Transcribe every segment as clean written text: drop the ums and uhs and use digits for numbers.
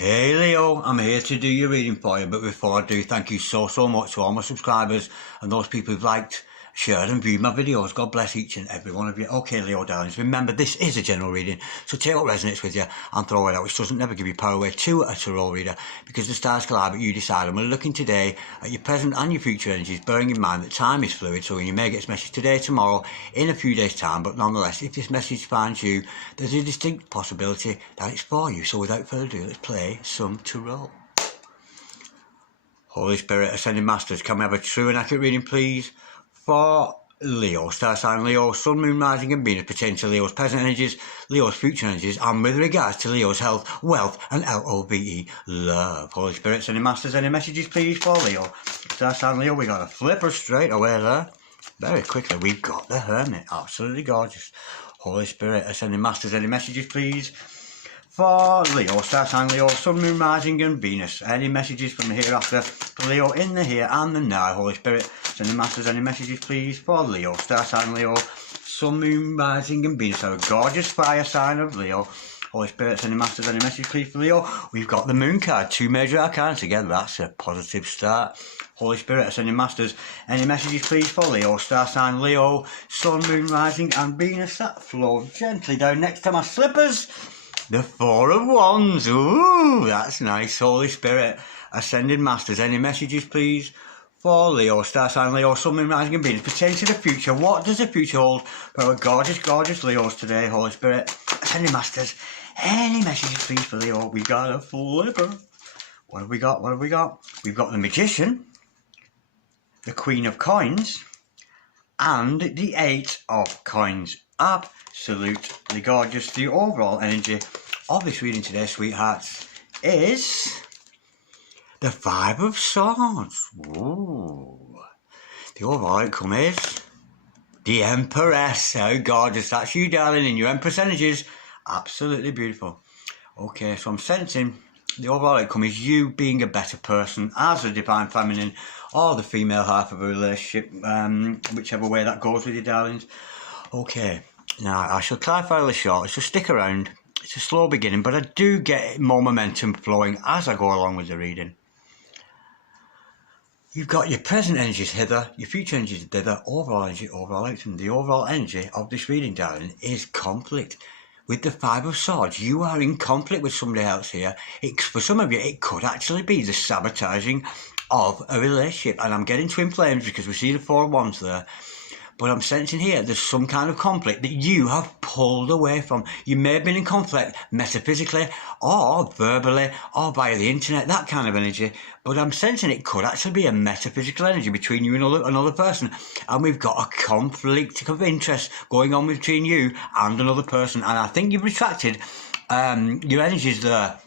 Hey Leo, I'm here to do your reading for you, but before I do, thank you so much to all my subscribers and those people who've liked, shared and viewed my videos. God bless each and every one of you. Okay Leo darlings, remember this is a general reading, so take what resonates with you and throw it out, which doesn't never give you power away to a tarot reader, because the stars collide but you decide. And we're looking today at your present and your future energies, bearing in mind that time is fluid, so you may get this message today, tomorrow, in a few days time, but nonetheless, if this message finds you, there's a distinct possibility that it's for you. So without further ado, let's play some tarot. Holy Spirit, Ascending Masters, can we have a true and accurate reading, please? For Leo, star sign Leo, Sun, Moon, Rising and Venus pertain to Leo's present energies, Leo's future energies, and with regards to Leo's health, wealth, and LOVE, love. Holy Spirit, Ascending Masters, any messages, please, for Leo? Star sign Leo, we got a flipper straight away there. Very quickly, we've got the Hermit, absolutely gorgeous. Holy Spirit, Ascending Masters, any messages, please? For Leo, star sign Leo, Sun, Moon, Rising and Venus. Any messages from the hereafter for Leo in the here and the now? Holy Spirit, Ascending Masters, any messages please for Leo, star sign Leo, Sun, Moon, Rising and Venus. Our gorgeous fire sign of Leo. Holy Spirit, Ascending Masters, any message please for Leo? We've got the Moon card, two major arcana together. That's a positive start. Holy Spirit, Ascending Masters, any messages please for Leo, star sign Leo, Sun, Moon, Rising and Venus. That flows gently down next to my slippers. The Four of Wands. Ooh, that's nice. Holy Spirit, Ascending Masters, any messages please for Leo, star sign Leo, Sun, Moon, Rising and Venus pertain to the future? What does the future hold for our gorgeous Leos today? Holy Spirit, Ascending Masters, any messages please for Leo? We got a flipper. What have we got? We've got the Magician, the Queen of Coins, and the Eight of Coins. Absolutely gorgeous. The overall energy of this reading today, sweethearts, is the Five of Swords. Ooh. The overall outcome is the Empress. How gorgeous. That's you, darling, in your Empress energies. Absolutely beautiful. Okay, so I'm sensing the overall outcome is you being a better person as a divine feminine or the female half of a relationship, whichever way that goes with you, darlings. Okay, now I shall clarify this short, so stick around. It's a slow beginning, but I do get more momentum flowing as I go along with the reading. You've got your present energies hither, your future energies thither, overall energy, overall outcome. The overall energy of this reading, darling, is conflict. With the Five of Swords, you are in conflict with somebody else here. For some of you, it could actually be the sabotaging of a relationship. And I'm getting twin flames because we see the Four of Wands there. But I'm sensing here there's some kind of conflict that you have pulled away from. You may have been in conflict metaphysically or verbally or via the internet, that kind of energy. But I'm sensing it could actually be a metaphysical energy between you and another person. And we've got a conflict of interest going on between you and another person. And I think you've retracted your energies there,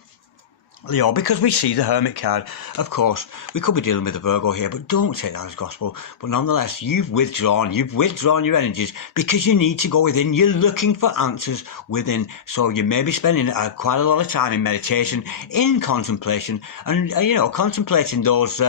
Leo, because we see the Hermit card. Of course, we could be dealing with a Virgo here, but don't take that as gospel. But nonetheless, you've withdrawn your energies because you need to go within. You're looking for answers within. So you may be spending quite a lot of time in meditation, in contemplation, and, contemplating those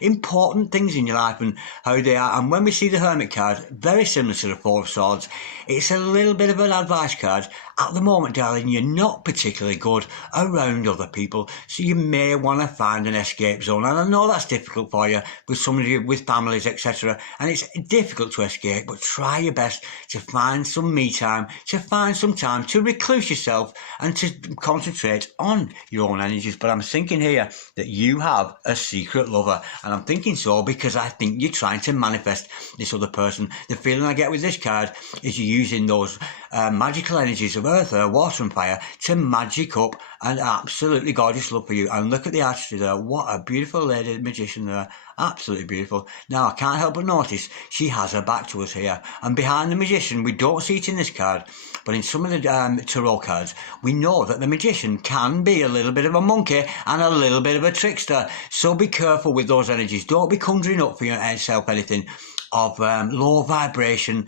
important things in your life and how they are. And when we see the Hermit card, very similar to the Four of Swords, it's a little bit of an advice card. At the moment, darling, you're not particularly good around other people. So you may want to find an escape zone. And I know that's difficult for you with somebody, with families, etc. And it's difficult to escape, but try your best to find some me time, to find some time to recluse yourself and to concentrate on your own energies. But I'm thinking here that you have a secret lover. And I'm thinking so because I think you're trying to manifest this other person. The feeling I get with this card is you're using those magical energies of earth, water and fire to magic up an absolutely gorgeous love for you. And look at the artistry there. What a beautiful lady, magician there. Absolutely beautiful. Now, I can't help but notice she has her back to us here. And behind the magician, we don't see it in this card, but in some of the tarot cards, we know that the magician can be a little bit of a monkey and a little bit of a trickster. So be careful with those energies. Don't be conjuring up for yourself anything of low vibration,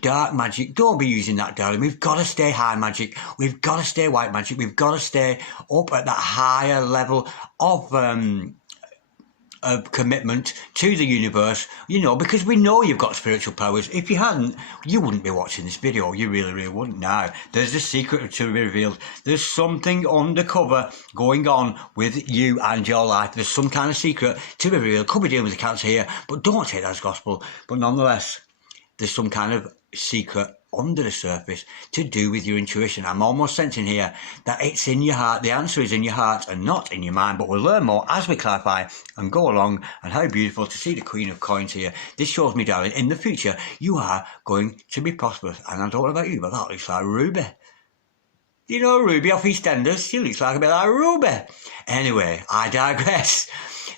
dark magic. Don't be using that, darling. We've got to stay high magic. We've got to stay white magic. We've got to stay up at that higher level of of commitment to the universe, because we know you've got spiritual powers. If you hadn't, you wouldn't be watching this video. You really, really wouldn't. Now, there's a secret to be revealed. There's something undercover going on with you and your life. There's some kind of secret to be revealed. Could be dealing with the cancer here, but don't take that as gospel. But nonetheless, there's some kind of secret under the surface to do with your intuition. I'm almost sensing here that it's in your heart. The answer is in your heart and not in your mind, but we'll learn more as we clarify and go along. And how beautiful to see the Queen of Coins here. This shows me, darling, in the future you are going to be prosperous. And I don't know about you, but that looks like Ruby. You know Ruby off EastEnders? She looks like a bit like Ruby. Anyway, I digress.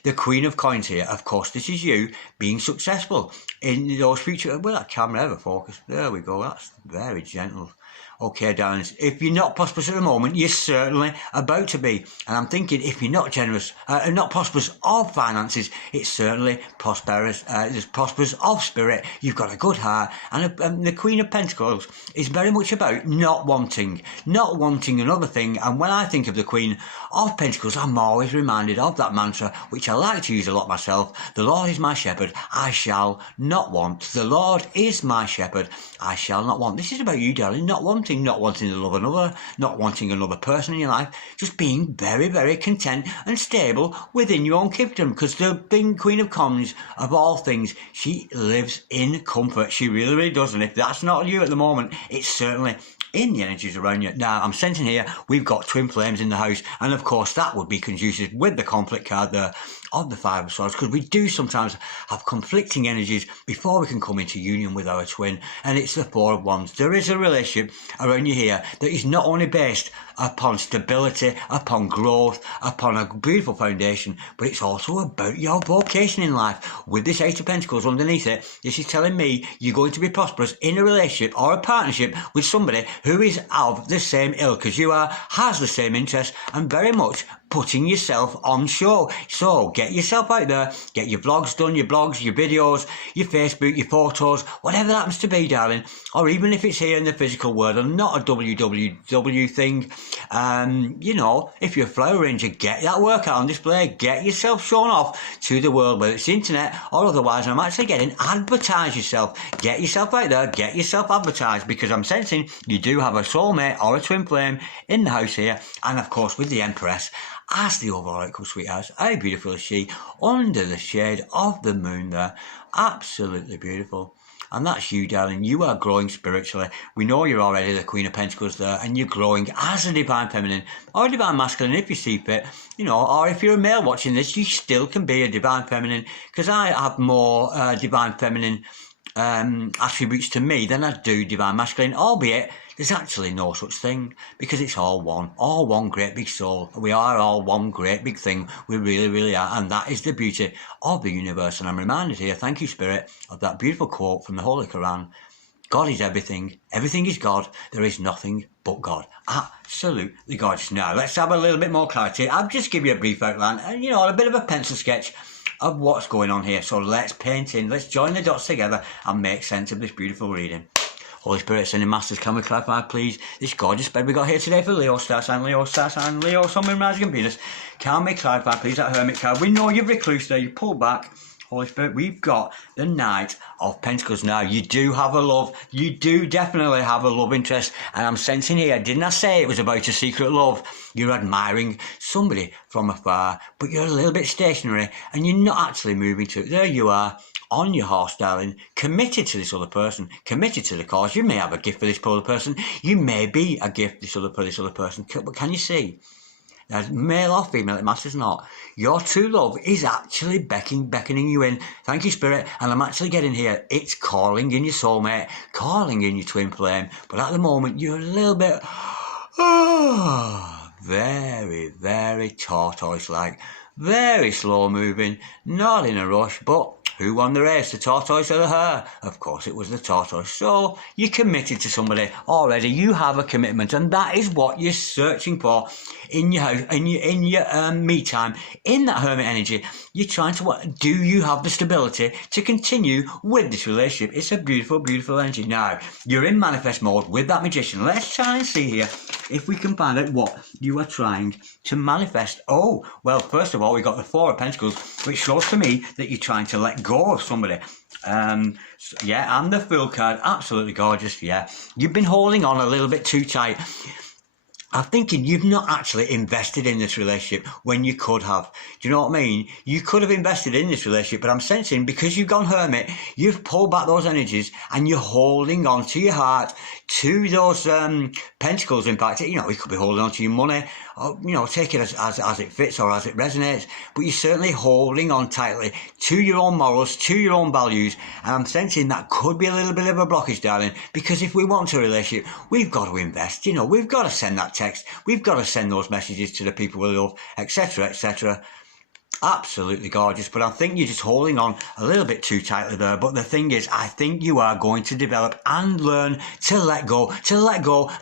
The Queen of Coins here, of course, this is you being successful in those future. Will that camera ever focus? There we go, that's very gentle. Okay, darlings, if you're not prosperous at the moment, you're certainly about to be. And I'm thinking, if you're not generous, not prosperous of finances, it's certainly prosperous. There's prosperous of spirit. You've got a good heart. And the Queen of Pentacles is very much about not wanting another thing. And when I think of the Queen of Pentacles, I'm always reminded of that mantra, which I like to use a lot myself. The Lord is my shepherd, I shall not want. The Lord is my shepherd, I shall not want. This is about you, darling, not wanting to love another, not wanting another person in your life, just being very, very content and stable within your own kingdom, because the being Queen of Coins, of all things, she lives in comfort. She really, really does. And if that's not you at the moment, it's certainly in the energies around you. Now, I'm sensing here, we've got twin flames in the house, and of course that would be conducive with the conflict card there of the Five of Swords, because we do sometimes have conflicting energies before we can come into union with our twin, and it's the Four of Wands. There is a relationship around you here that is not only based upon stability, upon growth, upon a beautiful foundation, but it's also about your vocation in life. With this Eight of Pentacles underneath it, this is telling me you're going to be prosperous in a relationship or a partnership with somebody who is of the same ilk as you are, has the same interests, and very much putting yourself on show. So get yourself out there, get your vlogs done, your blogs, your videos, your Facebook, your photos, whatever that happens to be, darling. Or even if it's here in the physical world and not a www thing, if you're a flower arranger, get that work out on display, get yourself shown off to the world, whether it's the internet or otherwise. And I'm actually getting advertise yourself, get yourself out there, get yourself advertised, because I'm sensing you do have a soulmate or a twin flame in the house here. And of course with the Empress as the overall oracle, sweethearts, how beautiful is she under the shade of the moon there. Absolutely beautiful. And that's you, darling. You are growing spiritually. We know you're already the Queen of Pentacles there, and you're growing as a Divine Feminine or a Divine Masculine if you see fit, or if you're a male watching this, you still can be a Divine Feminine, because I have more Divine Feminine attributes to me than I do Divine Masculine, albeit there's actually no such thing, because it's all one great big soul. We are all one great big thing. We really, really are. And that is the beauty of the universe. And I'm reminded here, thank you, Spirit, of that beautiful quote from the Holy Quran. God is everything. Everything is God. There is nothing but God. Absolutely gorgeous. Now, let's have a little bit more clarity. I'll just give you a brief outline and, a bit of a pencil sketch of what's going on here. So let's paint in. Let's join the dots together and make sense of this beautiful reading. Holy Spirit, sending masters, can we clarify, please, this gorgeous spread we got here today for Leo, Star Sign, Leo, Sun, Moon, Rising, and Venus. Can we clarify, please, that Hermit card? We know you've recluse there, you pull back. Holy Spirit, we've got the Knight of Pentacles now. You do have a love. You do definitely have a love interest. And I'm sensing here, didn't I say it was about a secret love? You're admiring somebody from afar, but you're a little bit stationary and you're not actually moving to it. There you are, on your horse, darling, committed to this other person, committed to the cause. You may have a gift for this other person. You may be a gift for this other person. But can you see? Now, male or female, it matters not. Your true love is actually beckoning you in. Thank you, Spirit. And I'm actually getting here, it's calling in your soulmate, calling in your twin flame. But at the moment, you're a little bit, very, very tortoise-like, very slow moving, not in a rush, but Who won the race, the tortoise or the hare? Of course it was the tortoise. So you're committed to somebody already. You have a commitment, and that is what you're searching for in your house, in your me time, in that hermit energy. You're trying to do you have the stability to continue with this relationship? It's a beautiful, beautiful energy. Now you're in manifest mode with that magician. Let's try and see here if we can find out what you are trying to manifest. Oh, well, first of all, we got the Four of Pentacles, which shows to me that you're trying to let go of somebody. Yeah, and the Fool card, absolutely gorgeous. Yeah, you've been holding on a little bit too tight. I'm thinking you've not actually invested in this relationship when you could have. Do you know what I mean? You could have invested in this relationship, but I'm sensing because you've gone hermit, you've pulled back those energies and you're holding on to your heart, to those pentacles. In fact, you know, you could be holding on to your money, or, you know, take it as it fits or as it resonates, but you're certainly holding on tightly to your own morals, to your own values, and I'm sensing that could be a little bit of a blockage, darling, because if we want a relationship, we've got to invest, you know, we've got to send that text, we've got to send those messages to the people we love, etc., etc. Absolutely gorgeous, but I think you're just holding on a little bit too tightly there. But the thing is, I think you are going to develop and learn to let go,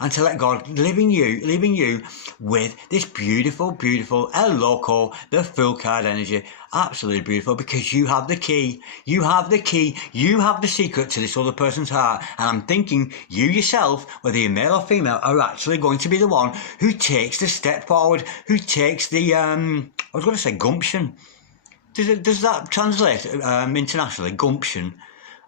and to let God, leaving you with this beautiful, beautiful El Loco, the Fool card energy. Absolutely beautiful, because you have the key. You have the key. You have the secret to this other person's heart. And I'm thinking you yourself, whether you're male or female, are actually going to be the one who takes the step forward, who takes the, I was going to say gumption. Does that translate internationally? Gumption.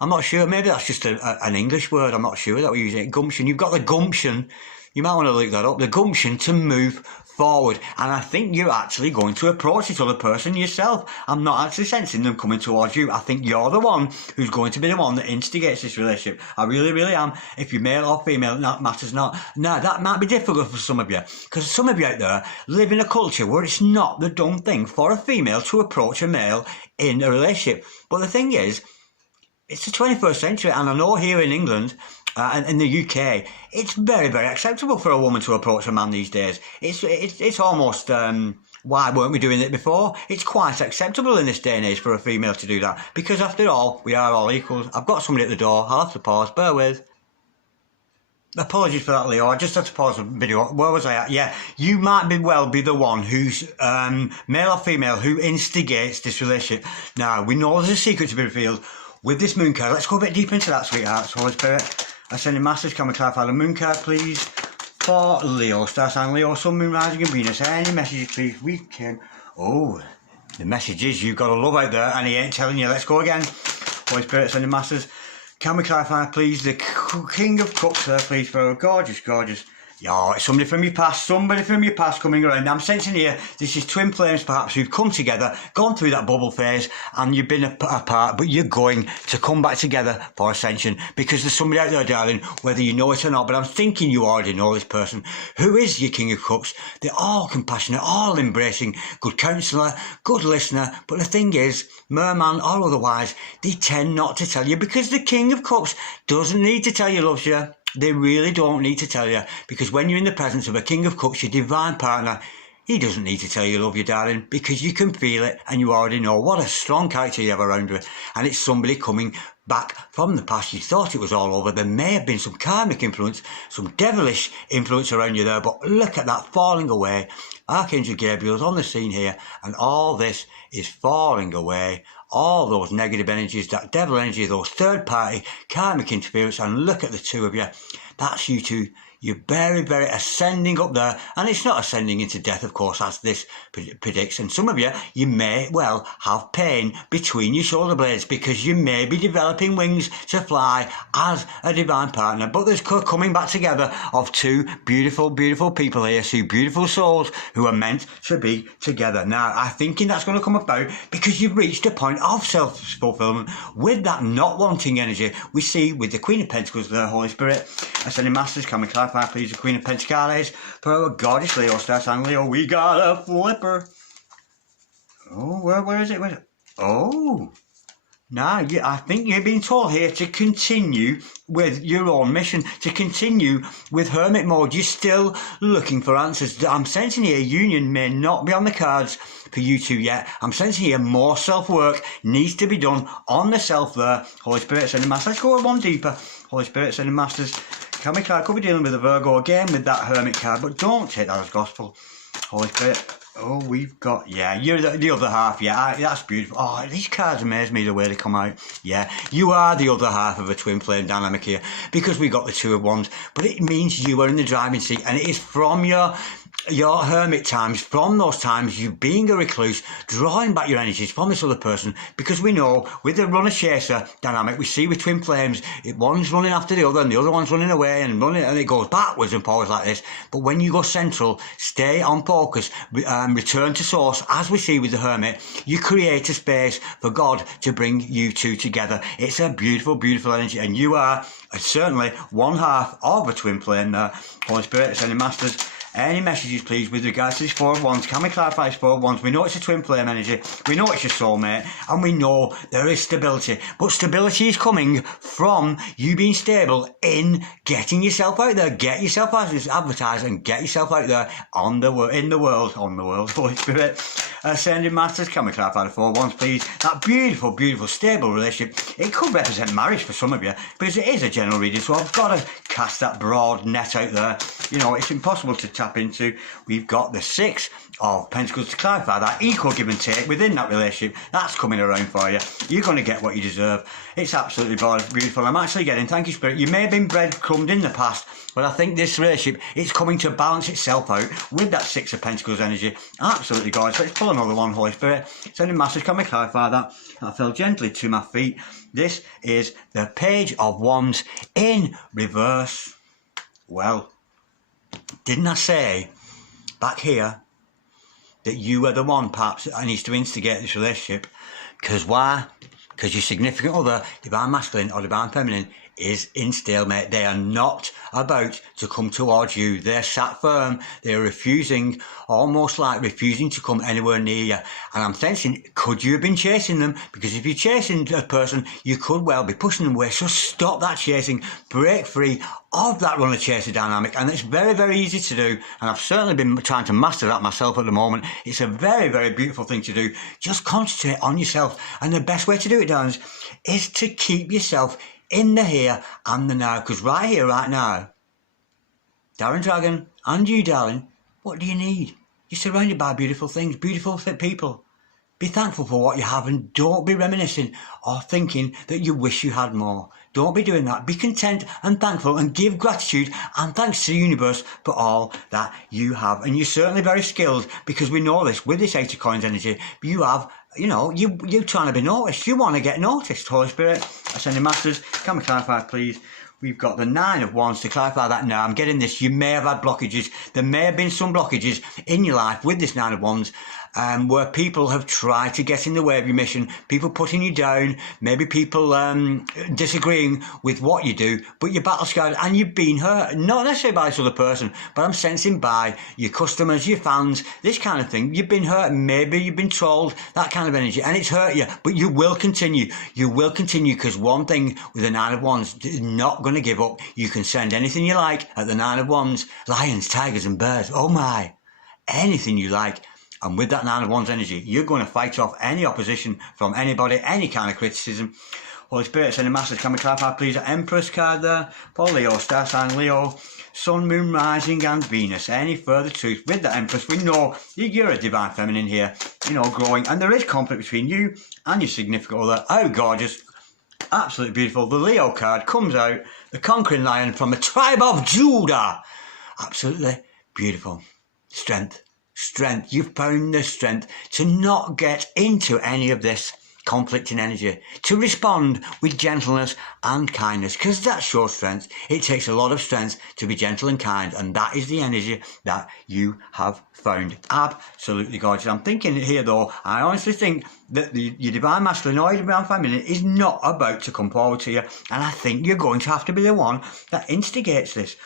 I'm not sure. Maybe that's just an English word. I'm not sure that we use it. Gumption. You've got the gumption. You might want to look that up. The gumption to move forward. And I think you're actually going to approach this other person yourself. I'm not actually sensing them coming towards you. I think you're the one who's going to be the one that instigates this relationship. I really, really am. If you're male or female, that matters not. Now, that might be difficult for some of you, because some of you out there live in a culture where it's not the dumb thing for a female to approach a male in a relationship. But the thing is, it's the 21st century, and I know here in England and in the UK, it's very, very acceptable for a woman to approach a man these days. It's almost, why weren't we doing it before? It's quite acceptable in this day and age for a female to do that, because after all, we are all equals. I've got somebody at the door. I'll have to pause. Bear with. Apologies for that, Leo. I just had to pause the video. Where was I at? Yeah, you might be the one who's male or female who instigates this relationship. Now, we know there's a secret to be revealed with this moon card. Let's go a bit deeper into that, sweethearts. Holy Spirit, I send a message. Can we clarify the moon card, please? For Leo, star sign Leo, sun, moon, rising and Venus. Any messages, please? We can. Oh, the message is you've got a love out there and he ain't telling you. Let's go again. Holy Spirit, sending masters. Can we clarify, please, the King of Cups there, please, for a gorgeous, gorgeous. Yeah, it's somebody from your past coming around. Now, I'm sensing here, this is twin flames perhaps who've come together, gone through that bubble phase, and you've been apart, but you're going to come back together for ascension, because there's somebody out there, darling, whether you know it or not, but I'm thinking you already know this person. Who is your King of Cups? They're all compassionate, all embracing, good counsellor, good listener, but the thing is, merman or otherwise, they tend not to tell you, because the King of Cups doesn't need to tell you loves you. They really don't need to tell you, because when you're in the presence of a King of Cups, your divine partner, he doesn't need to tell you love you, darling, because you can feel it and you already know what a strong character you have around you. And it's somebody coming back from the past. You thought it was all over. There may have been some karmic influence, some devilish influence around you there, but look at that falling away. Archangel Gabriel's on the scene here, and all this is falling away. All those negative energies, that devil energy, those third party karmic interference, and look at the two of you. That's you two. You're very, very ascending up there, and it's not ascending into death, of course, as this predicts. And some of you, you may well have pain between your shoulder blades, because you may be developing wings to fly as a divine partner. But there's coming back together of two beautiful, beautiful people here, two beautiful souls who are meant to be together. Now, I'm thinking that's going to come about because you've reached a point of self-fulfillment with that not wanting energy. We see with the Queen of Pentacles, the Holy Spirit, ascending masters, can we clarify, please, the Queen of Pentacles, for our gorgeous Leo, star sign Leo, we got a flipper. Oh, where is it? Oh, No, I think you've been told here to continue with your own mission, to continue with hermit mode. You're still looking for answers. I'm sensing here union may not be on the cards for you two yet. I'm sensing here more self-work needs to be done on the self there. Holy Spirit, sending masters. Let's go one deeper. Holy Spirit, sending masters. Can we could be dealing with a Virgo again with that hermit card, but don't take that as gospel. Holy Spirit. Oh, we've got, yeah, you're the other half, yeah, that's beautiful. Oh, these cards amaze me the way they come out. Yeah, you are the other half of a twin flame dynamic here, because we got the Two of Wands, but it means you are in the driving seat, and it is from your hermit times, from those times, you being a recluse, drawing back your energies from this other person, because we know with the runner chaser dynamic we see with twin flames, one's running after the other and the other one's running away and it goes backwards and forwards like this. But when you go central, stay on focus, return to source, as we see with the hermit, you create a space for God to bring you two together. It's a beautiful, beautiful energy, and you are certainly one half of a twin flame there. Holy Spirit, sending masters. Any messages, please, with regards to this Four of Wands? Can we clarify this Four of Wands? We know it's a twin flame energy. We know it's your soulmate. And we know there is stability. But stability is coming from you being stable in getting yourself out there. Get yourself out as advertised and get yourself out there in the world. Holy Spirit. Ascending Masters, can we clarify the Four of Wands, please? That beautiful, beautiful, stable relationship. It could represent marriage for some of you, because it is a general reading, so I've got to cast that broad net out there. You know, it's impossible to tap into. We've got the Six of Pentacles to clarify that equal give and take within that relationship. That's coming around for you. You're going to get what you deserve. It's absolutely beautiful. I'm actually getting, thank you, Spirit. You may have been breadcrumbed in the past, but I think this relationship, it's coming to balance itself out with that Six of Pentacles energy. Absolutely, guys. Let's pull another one, Holy Spirit. Sending message, can we clarify that? I fell gently to my feet. This is the Page of Wands in reverse. Well, didn't I say back here that you are the one perhaps that needs to instigate this relationship? Because why? Because your significant other, divine masculine or divine feminine, is in stalemate. They are not about to come towards you. They're sat firm. They're refusing, almost like refusing to come anywhere near you. And I'm sensing, could you have been chasing them? Because if you're chasing a person, you could well be pushing them away. So stop that chasing. Break free of that runner-chaser dynamic. And it's very, very easy to do. And I've certainly been trying to master that myself at the moment. It's a very, very beautiful thing to do. Just concentrate on yourself. And the best way to do it, darlings, is to keep yourself in the here and the now. Because right here, right now, Darren Dragon and you, darling, what do you need? You're surrounded by beautiful things, beautiful people. Be thankful for what you have, and don't be reminiscing or thinking that you wish you had more. Don't be doing that. Be content and thankful and give gratitude and thanks to the universe for all that you have. And you're certainly very skilled, because we know this with this Eight of Coins energy. You have, you know, you're trying to be noticed. You want to get noticed, Holy Spirit. Ascending Masters, can we clarify, please? We've got the Nine of Wands to clarify that now. I'm getting this. You may have had blockages. There may have been some blockages in your life with this Nine of Wands, where people have tried to get in the way of your mission, people putting you down, maybe people disagreeing with what you do, but you're battle scarred and you've been hurt, not necessarily by this other person, but I'm sensing by your customers, your fans, this kind of thing. You've been hurt, maybe you've been trolled, that kind of energy, and it's hurt you, but you will continue. You will continue, because one thing with the Nine of Wands is not going to give up. You can send anything you like at the Nine of Wands, lions, tigers and bears, oh my, anything you like. And with that Nine of Wands energy, you're going to fight off any opposition from anybody, any kind of criticism. Holy Spirit, sending masters, can we clarify, please? Empress card there for Leo, star sign Leo, Sun, Moon, Rising and Venus. Any further truth with the Empress? We know you're a divine feminine here, you know, growing. And there is conflict between you and your significant other. Oh, gorgeous. Absolutely beautiful. The Leo card comes out, the conquering lion from the tribe of Judah. Absolutely beautiful. Strength. Strength. You've found the strength to not get into any of this conflicting energy, to respond with gentleness and kindness, because that's your strength. It takes a lot of strength to be gentle and kind, and that is the energy that you have found. Absolutely gorgeous. I'm thinking here though, I honestly think that your divine masculine or your divine feminine is not about to come forward to you, and I think you're going to have to be the one that instigates this.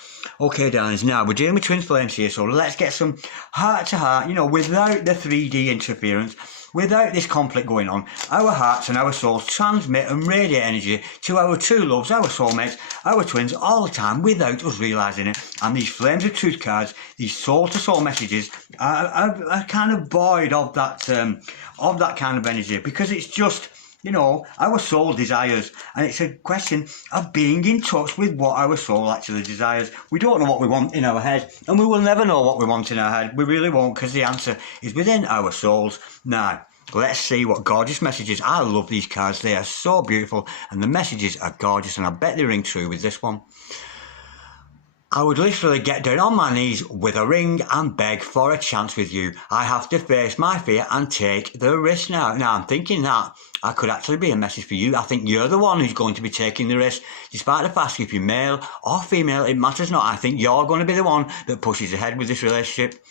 Okay, darlings, now we're dealing with twin flames here, so let's get some heart to heart, you know, without the 3D interference. Without this conflict going on, our hearts and our souls transmit and radiate energy to our true loves, our soulmates, our twins all the time without us realising it. And these Flames of Truth cards, these soul-to-soul messages, are kind of void of that kind of energy, because it's just, you know, our soul desires, and it's a question of being in touch with what our soul actually desires. We don't know what we want in our head, and we will never know what we want in our head. We really won't, because the answer is within our souls. Now, let's see what gorgeous messages. I love these cards. They are so beautiful, and the messages are gorgeous, and I bet they ring true with this one. I would literally get down on my knees with a ring and beg for a chance with you. I have to face my fear and take the risk now. Now, I'm thinking that could actually be a message for you. I think you're the one who's going to be taking the risk. Despite the fact if you're male or female, it matters not. I think you're going to be the one that pushes ahead with this relationship.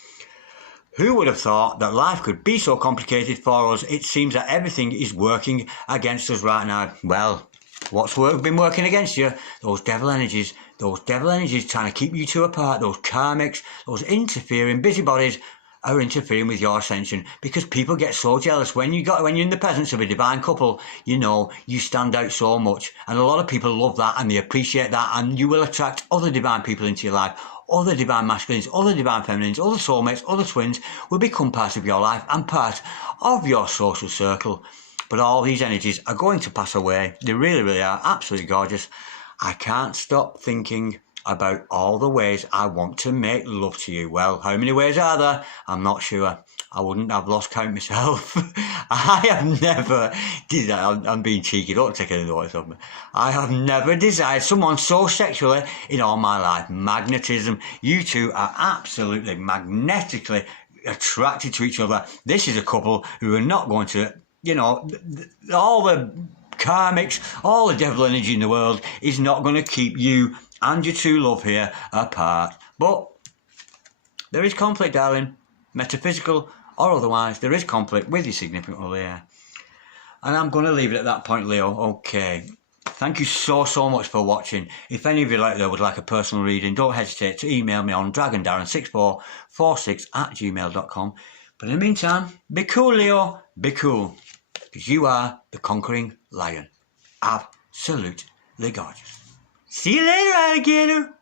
Who would have thought that life could be so complicated for us? It seems that everything is working against us right now. Well, what's been working against you? Those devil energies trying to keep you two apart, those karmics, those interfering busybodies are interfering with your ascension, because people get so jealous when you're in the presence of a divine couple. You know, you stand out so much, and a lot of people love that and they appreciate that, and you will attract other divine people into your life. Other divine masculines, other divine feminines, other soulmates, other twins will become part of your life and part of your social circle. But all these energies are going to pass away. They really, really are absolutely gorgeous. I can't stop thinking about all the ways I want to make love to you. Well, how many ways are there? I'm not sure. I've lost count myself. I have never desired, I'm being cheeky, don't take any notice of me. I have never desired someone so sexually in all my life. Magnetism. You two are absolutely magnetically attracted to each other. This is a couple who are not going to, you know, all the karmics, all the devil energy in the world is not going to keep you and your true love here apart. But there is conflict, darling, metaphysical or otherwise. There is conflict with your significant other here. And I'm going to leave it at that point, Leo. Okay. Thank you so much for watching. If any of you out there would like a personal reading, don't hesitate to email me on dragondarren6446@gmail.com. But in the meantime, be cool, Leo. Be cool. Because you are the conquering lion. Absolutely gorgeous. See you later, alligator.